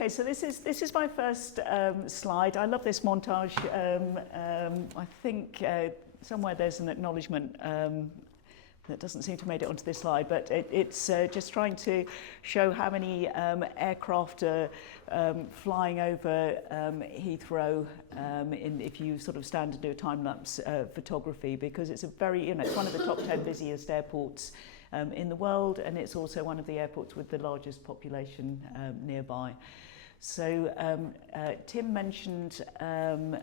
Okay, so this is my first slide. I love this montage. I think somewhere there's an acknowledgement that doesn't seem to have made it onto this slide, but it's just trying to show how many aircraft are flying over Heathrow if you sort of stand and do a time-lapse photography, because it's a very, it's one of the top 10 busiest airports in the world, and it's also one of the airports with the largest population nearby. So Tim mentioned the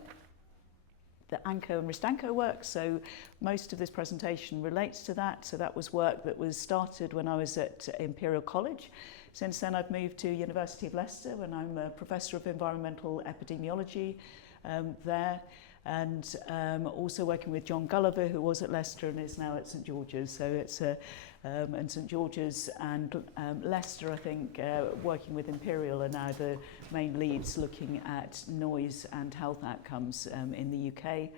ANCO and RIST-ANCO work, so most of this presentation relates to that. So that was work that was started when I was at Imperial College. Since then I've moved to University of Leicester, and I'm a Professor of Environmental Epidemiology there, and also working with John Gulliver, who was at Leicester and is now at St George's. So it's and St George's and Leicester, I think, working with Imperial are now the main leads looking at noise and health outcomes in the UK.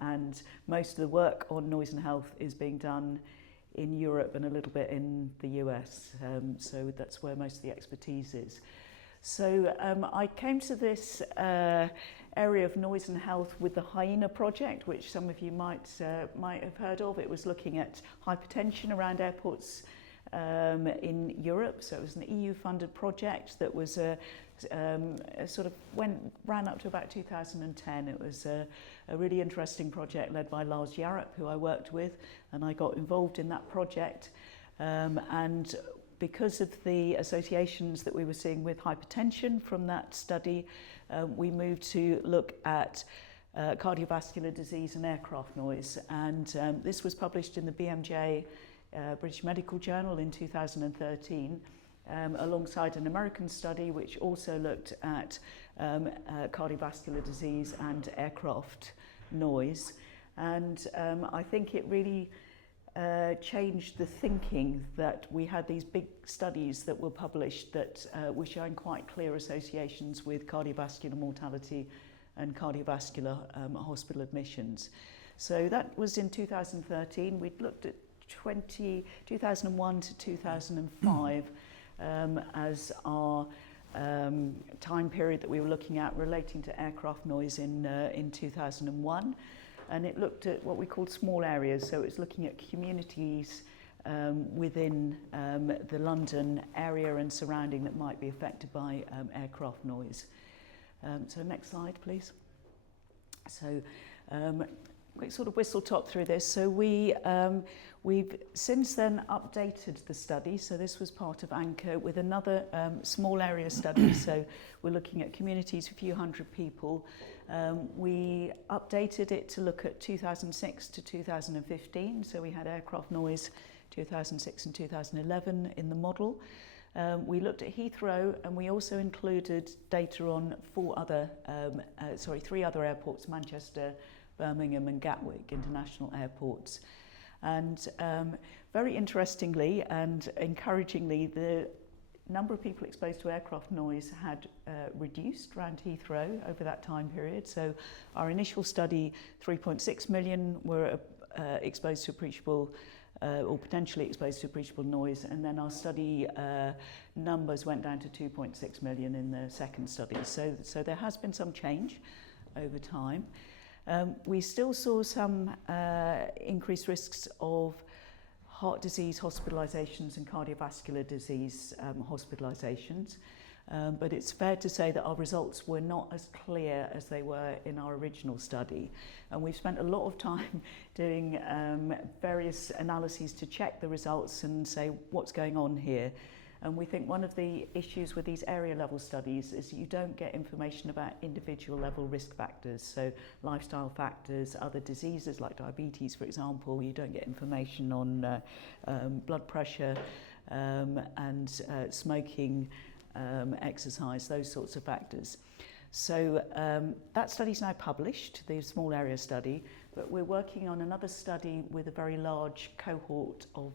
And most of the work on noise and health is being done in Europe and a little bit in the US. So that's where most of the expertise is. So I came to this area of noise and health with the Hyena project, which some of you might have heard of. It was looking at hypertension around airports in Europe. So it was an EU-funded project that was sort of ran up to about 2010. It was a really interesting project led by Lars Jarup, who I worked with, and I got involved in that project. And because of the associations that we were seeing with hypertension from that study, we moved to look at cardiovascular disease and aircraft noise. And this was published in the BMJ British Medical Journal in 2013, alongside an American study which also looked at cardiovascular disease and aircraft noise. And I think it really changed the thinking that we had these big studies that were published that were showing quite clear associations with cardiovascular mortality and cardiovascular hospital admissions. So that was in 2013. We'd looked at 2001 to 2005 as our time period that we were looking at relating to aircraft noise in 2001. And it looked at what we called small areas, so it was looking at communities within the London area and surrounding that might be affected by aircraft noise. So next slide, please. So quick sort of whistle top through this. So we've since then updated the study. So this was part of ANCO with another small area study. So we're looking at communities, a few hundred people. We updated it to look at 2006 to 2015. So we had aircraft noise 2006 and 2011 in the model. We looked at Heathrow, and we also included data on three other airports: Manchester, Birmingham and Gatwick international airports. And very interestingly and encouragingly, the number of people exposed to aircraft noise had reduced around Heathrow over that time period. So our initial study, 3.6 million were exposed to appreciable or potentially exposed to appreciable noise, and then our study numbers went down to 2.6 million in the second study. So there has been some change over time. We still saw some increased risks of heart disease hospitalizations and cardiovascular disease hospitalizations, but it's fair to say that our results were not as clear as they were in our original study. And we've spent a lot of time doing various analyses to check the results and say what's going on here. And we think one of the issues with these area level studies is you don't get information about individual level risk factors. So lifestyle factors, other diseases like diabetes, for example, you don't get information on blood pressure and smoking, exercise, those sorts of factors. So that study's now published, the small area study, but we're working on another study with a very large cohort of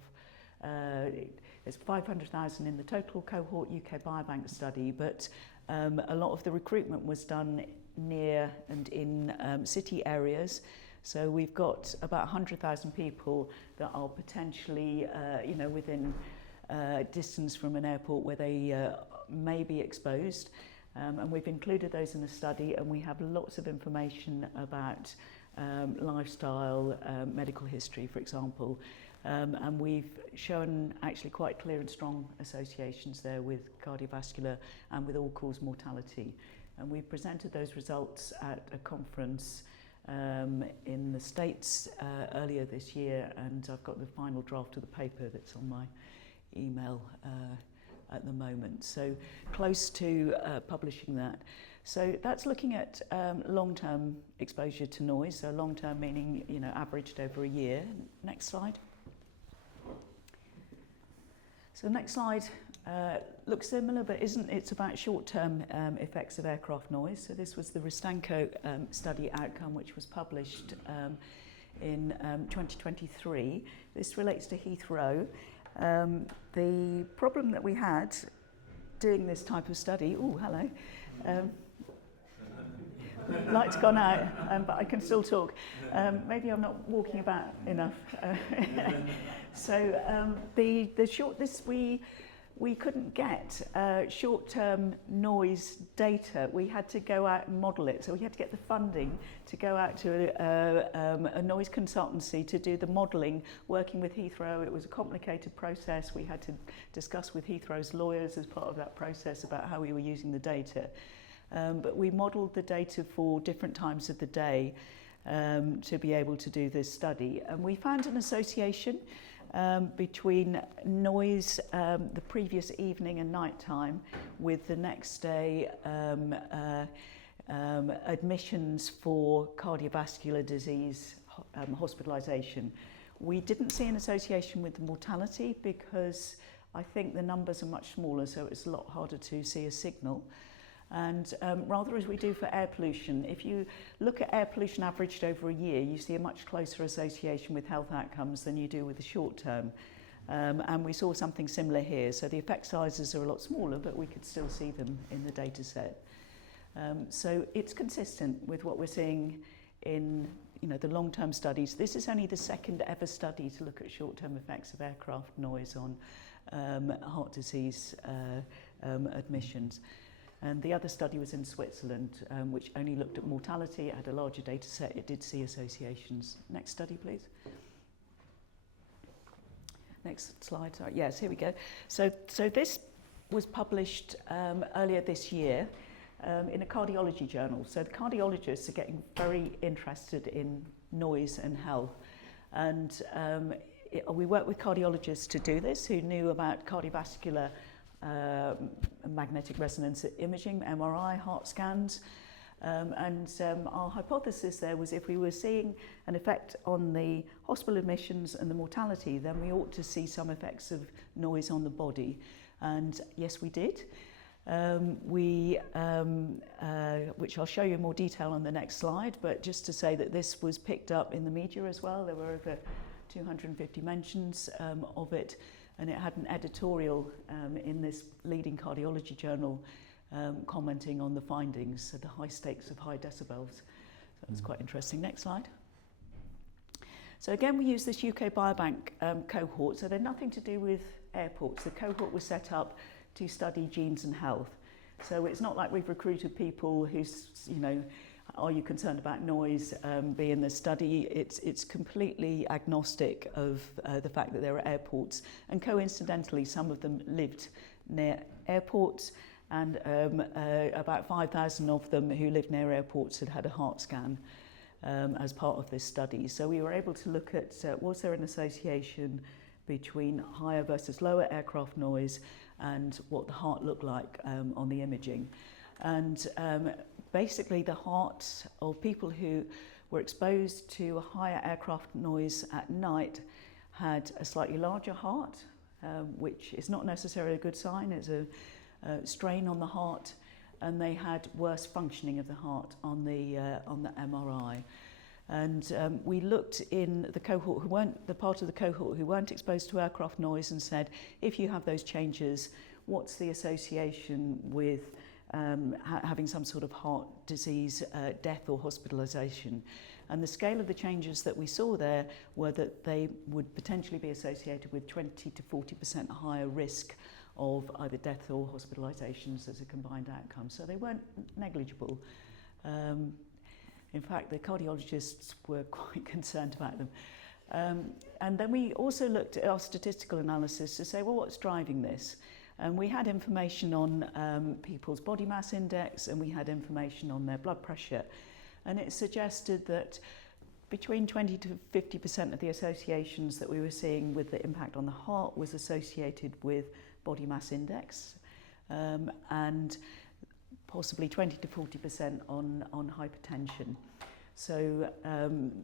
there's 500,000 in the total cohort UK Biobank study, but a lot of the recruitment was done near and in city areas. So we've got about 100,000 people that are potentially, within distance from an airport where they may be exposed. And we've included those in the study, and we have lots of information about lifestyle, medical history, for example. And we've shown actually quite clear and strong associations there with cardiovascular and with all-cause mortality. And we presented those results at a conference in the States earlier this year, and I've got the final draft of the paper that's on my email at the moment. So close to publishing that. So that's looking at long-term exposure to noise. So long-term meaning, averaged over a year. Next slide. So the next slide looks similar, but isn't. It's about short-term effects of aircraft noise. So this was the Ristanko study outcome, which was published in 2023. This relates to Heathrow. The problem that we had doing this type of study, hello, light's gone out, but I can still talk. Maybe I'm not walking about enough. So we couldn't get short-term noise data. We had to go out and model it. So we had to get the funding to go out to a noise consultancy to do the modelling, working with Heathrow. It was a complicated process. We had to discuss with Heathrow's lawyers as part of that process about how we were using the data. But we modelled the data for different times of the day to be able to do this study. And we found an association between noise the previous evening and night time with the next day admissions for cardiovascular disease hospitalisation. We didn't see an association with the mortality because I think the numbers are much smaller, so it's a lot harder to see a signal. And rather as we do for air pollution, if you look at air pollution averaged over a year, you see a much closer association with health outcomes than you do with the short term. And we saw something similar here. So the effect sizes are a lot smaller, but we could still see them in the data set. So it's consistent with what we're seeing in the long-term studies. This is only the second ever study to look at short-term effects of aircraft noise on heart disease admissions. And the other study was in Switzerland, which only looked at mortality. It had a larger data set. It did see associations. Next study, please. Next slide. Sorry. Yes, here we go. So this was published earlier this year in a cardiology journal. So the cardiologists are getting very interested in noise and health. And we worked with cardiologists to do this who knew about cardiovascular magnetic resonance imaging, MRI, heart scans. Our hypothesis there was if we were seeing an effect on the hospital admissions and the mortality, then we ought to see some effects of noise on the body. And yes, we did. Which I'll show you in more detail on the next slide, but just to say that this was picked up in the media as well. There were over 250 mentions of it. And it had an editorial in this leading cardiology journal commenting on the findings, so the high stakes of high decibels. So that was quite interesting. Next slide. So again, we use this UK Biobank cohort. So they're nothing to do with airports. The cohort was set up to study genes and health. So it's not like we've recruited people who's, are you concerned about noise, be in the study. It's completely agnostic of the fact that there are airports. And coincidentally, some of them lived near airports, and about 5,000 of them who lived near airports had a heart scan as part of this study. So we were able to look at, was there an association between higher versus lower aircraft noise and what the heart looked like on the imaging. And basically the hearts of people who were exposed to a higher aircraft noise at night had a slightly larger heart, which is not necessarily a good sign. It's a strain on the heart, and they had worse functioning of the heart on the MRI. And we looked in the cohort who weren't, the part of the cohort who weren't exposed to aircraft noise, and said, if you have those changes, what's the association with having some sort of heart disease, death or hospitalisation? And the scale of the changes that we saw there were that they would potentially be associated with 20 to 40% higher risk of either death or hospitalisations as a combined outcome. So they weren't negligible. In fact, the cardiologists were quite concerned about them. And then we also looked at our statistical analysis to say, well, what's driving this? And we had information on people's body mass index, and we had information on their blood pressure. And it suggested that between 20 to 50% of the associations that we were seeing with the impact on the heart was associated with body mass index, and possibly 20 to 40% on hypertension. So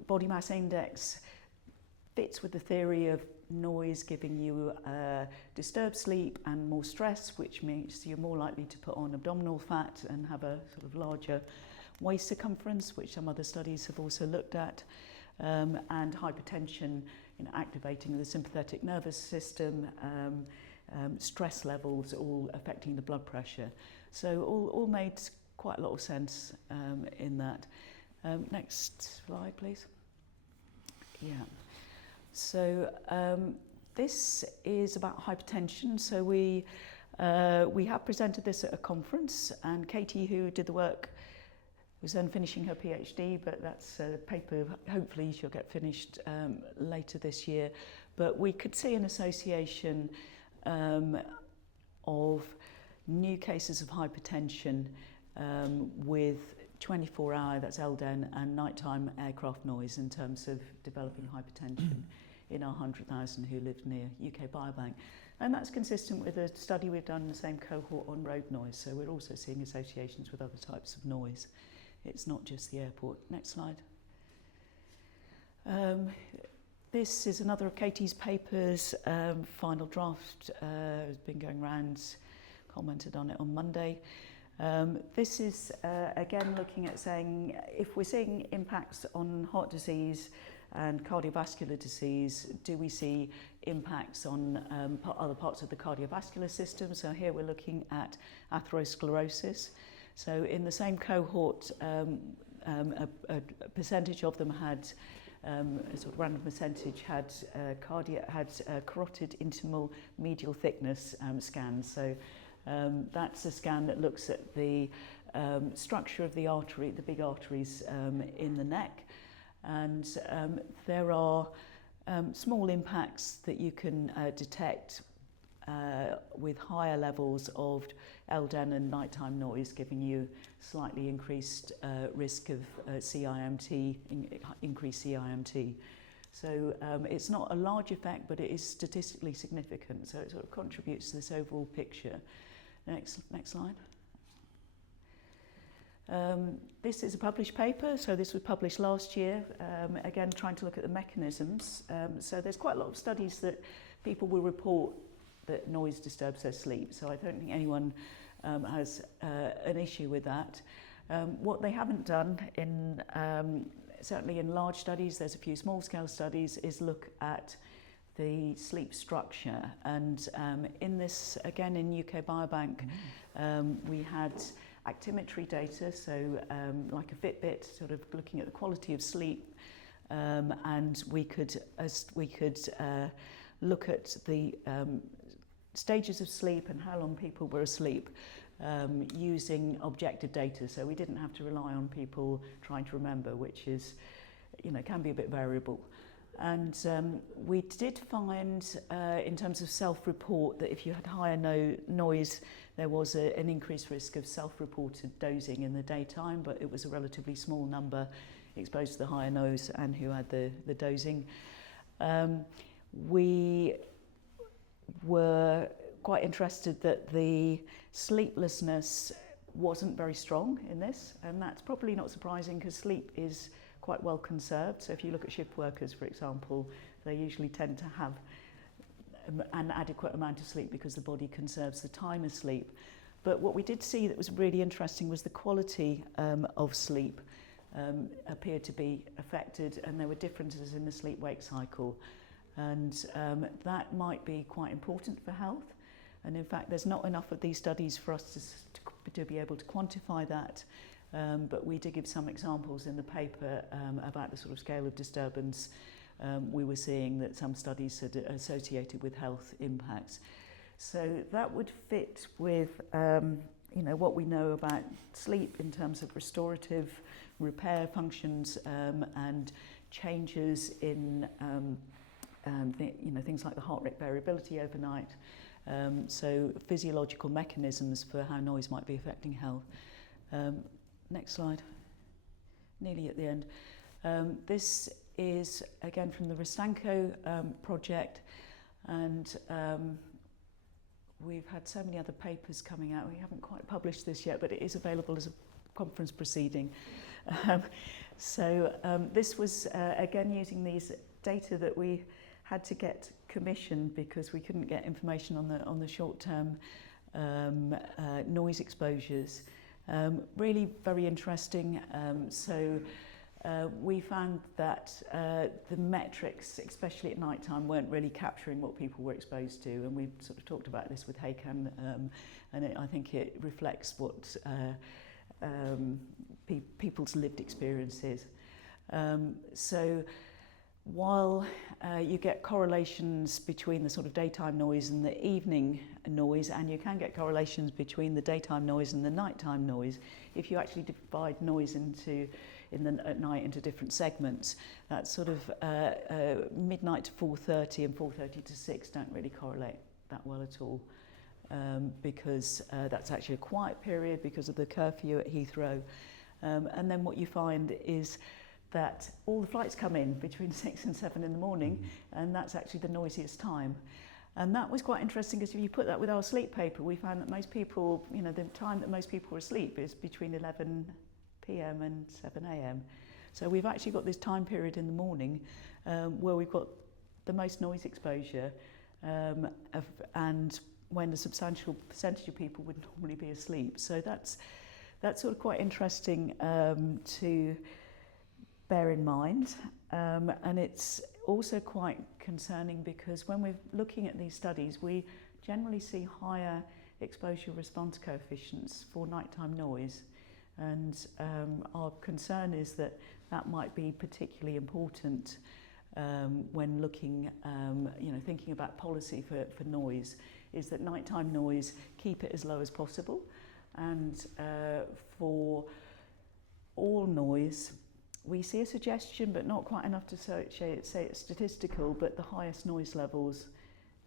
body mass index fits with the theory of noise giving you disturbed sleep and more stress, which means you're more likely to put on abdominal fat and have a sort of larger waist circumference, which some other studies have also looked at, and hypertension, activating the sympathetic nervous system, stress levels, all affecting the blood pressure. So all made quite a lot of sense in that. Next slide, please. Yeah. So this is about hypertension. So we have presented this at a conference, and Katie, who did the work, was then finishing her PhD, but that's a paper, hopefully she'll get finished later this year. But we could see an association of new cases of hypertension with 24-hour, that's LDEN, and nighttime aircraft noise in terms of developing hypertension in our 100,000 who lived near UK Biobank. And that's consistent with a study we've done in the same cohort on road noise, so we're also seeing associations with other types of noise. It's not just the airport. Next slide. This is another of Katie's papers. Final draft has been going around, commented on it on Monday. This is, again, looking at saying, if we're seeing impacts on heart disease and cardiovascular disease, do we see impacts on other parts of the cardiovascular system? So here we're looking at atherosclerosis. So in the same cohort, a percentage of them had, a sort of random percentage had carotid intimal medial thickness scans. So that's a scan that looks at the structure of the artery, the big arteries in the neck. And there are small impacts that you can detect with higher levels of LDEN and nighttime noise, giving you slightly increased risk of CIMT, increased CIMT. So it's not a large effect, but it is statistically significant. So it sort of contributes to this overall picture. Next slide. This is a published paper, so this was published last year, again trying to look at the mechanisms. So there's quite a lot of studies that people will report that noise disturbs their sleep, so I don't think anyone has an issue with that. What they haven't done, certainly in large studies, there's a few small-scale studies, is look at the sleep structure. And in this, again in UK Biobank, we had actimetry data, so like a Fitbit, sort of looking at the quality of sleep, and we could look at the stages of sleep and how long people were asleep using objective data. So we didn't have to rely on people trying to remember, which is, can be a bit variable. And we did find, in terms of self-report, that if you had higher noise, there was an increased risk of self-reported dozing in the daytime, but it was a relatively small number exposed to the higher noise and who had the dozing. We were quite interested that the sleeplessness wasn't very strong in this, and that's probably not surprising because sleep is quite well conserved. So if you look at shift workers, for example, they usually tend to have an adequate amount of sleep because the body conserves the time of sleep. But what we did see that was really interesting was the quality of sleep appeared to be affected, and there were differences in the sleep-wake cycle. And that might be quite important for health. And in fact, there's not enough of these studies for us to be able to quantify that. But we did give some examples in the paper about the sort of scale of disturbance we were seeing that some studies had associated with health impacts. So that would fit with what we know about sleep in terms of restorative repair functions and changes in things like the heart rate variability overnight. So physiological mechanisms for how noise might be affecting health. Next slide. Nearly at the end. This is again from the Ristanko project, and we've had so many other papers coming out. We haven't quite published this yet, but it is available as a conference proceeding. This was again using these data that we had to get commissioned because we couldn't get information on the short-term noise exposures. Really very interesting. We found that the metrics, especially at night time, weren't really capturing what people were exposed to, and we've sort of talked about this with Hakan, and I think it reflects what people's lived experiences. While you get correlations between the sort of daytime noise and the evening noise, and you can get correlations between the daytime noise and the nighttime noise, if you actually divide noise at night into different segments, that sort of midnight to 4:30 and 4:30 to 6 don't really correlate that well at all, because that's actually a quiet period because of the curfew at Heathrow. And then what you find is that all the flights come in between 6 and 7 in the morning, and that's actually the noisiest time. And that was quite interesting because if you put that with our sleep paper, we found that most people, the time that most people are asleep is between 11 p.m. and 7 a.m. So we've actually got this time period in the morning where we've got the most noise exposure, and when a substantial percentage of people would normally be asleep. So that's sort of quite interesting to bear in mind, and it's also quite concerning because when we're looking at these studies, we generally see higher exposure response coefficients for nighttime noise, and our concern is that might be particularly important when looking, thinking about policy for noise, is that nighttime noise, keep it as low as possible, and for all noise, we see a suggestion, but not quite enough to say it's statistical, but the highest noise levels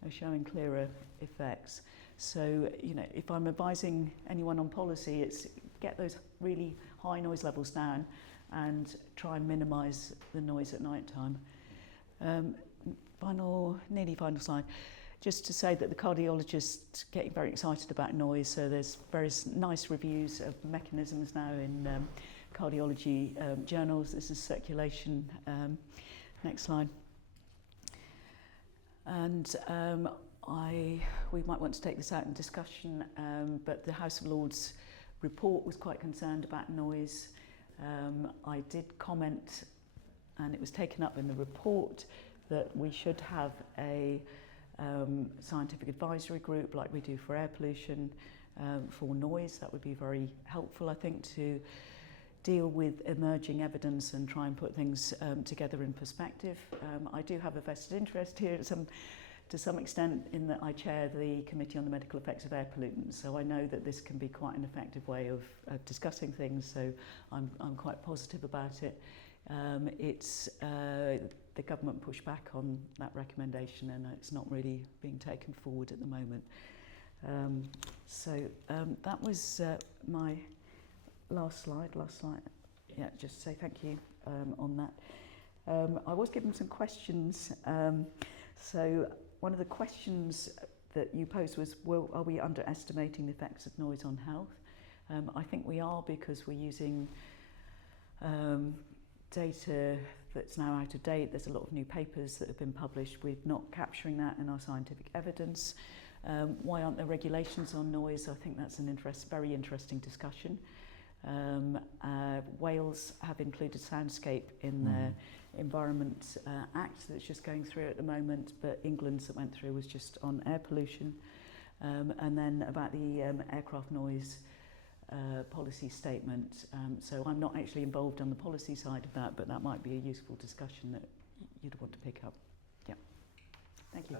are showing clearer effects. So, if I'm advising anyone on policy, it's get those really high noise levels down and try and minimise the noise at night time. Nearly final slide. Just to say that the cardiologists getting very excited about noise, so there's various nice reviews of mechanisms now in cardiology journals. This is circulation. Next slide. And we might want to take this out in discussion, but the House of Lords report was quite concerned about noise. I did comment, and it was taken up in the report, that we should have a scientific advisory group like we do for air pollution for noise. That would be very helpful, I think, to deal with emerging evidence and try and put things together in perspective. I do have a vested interest here to some extent in that I chair the Committee on the Medical Effects of Air Pollutants, so I know that this can be quite an effective way of discussing things, so I'm quite positive about it. It's the government pushed back on that recommendation, and it's not really being taken forward at the moment. That was my last slide. Yeah, just to say thank you on that. I was given some questions. So one of the questions that you posed was, well, are we underestimating the effects of noise on health? I think we are, because we're using data that's now out of date. There's a lot of new papers that have been published. We're not capturing that in our scientific evidence. Why aren't there regulations on noise? I think that's very interesting discussion. Wales have included soundscape in their Environment Act that's just going through at the moment, but England's that went through was just on air pollution. And then about the aircraft noise policy statement. So I'm not actually involved on the policy side of that, but that might be a useful discussion that you'd want to pick up. Yeah. Thank you.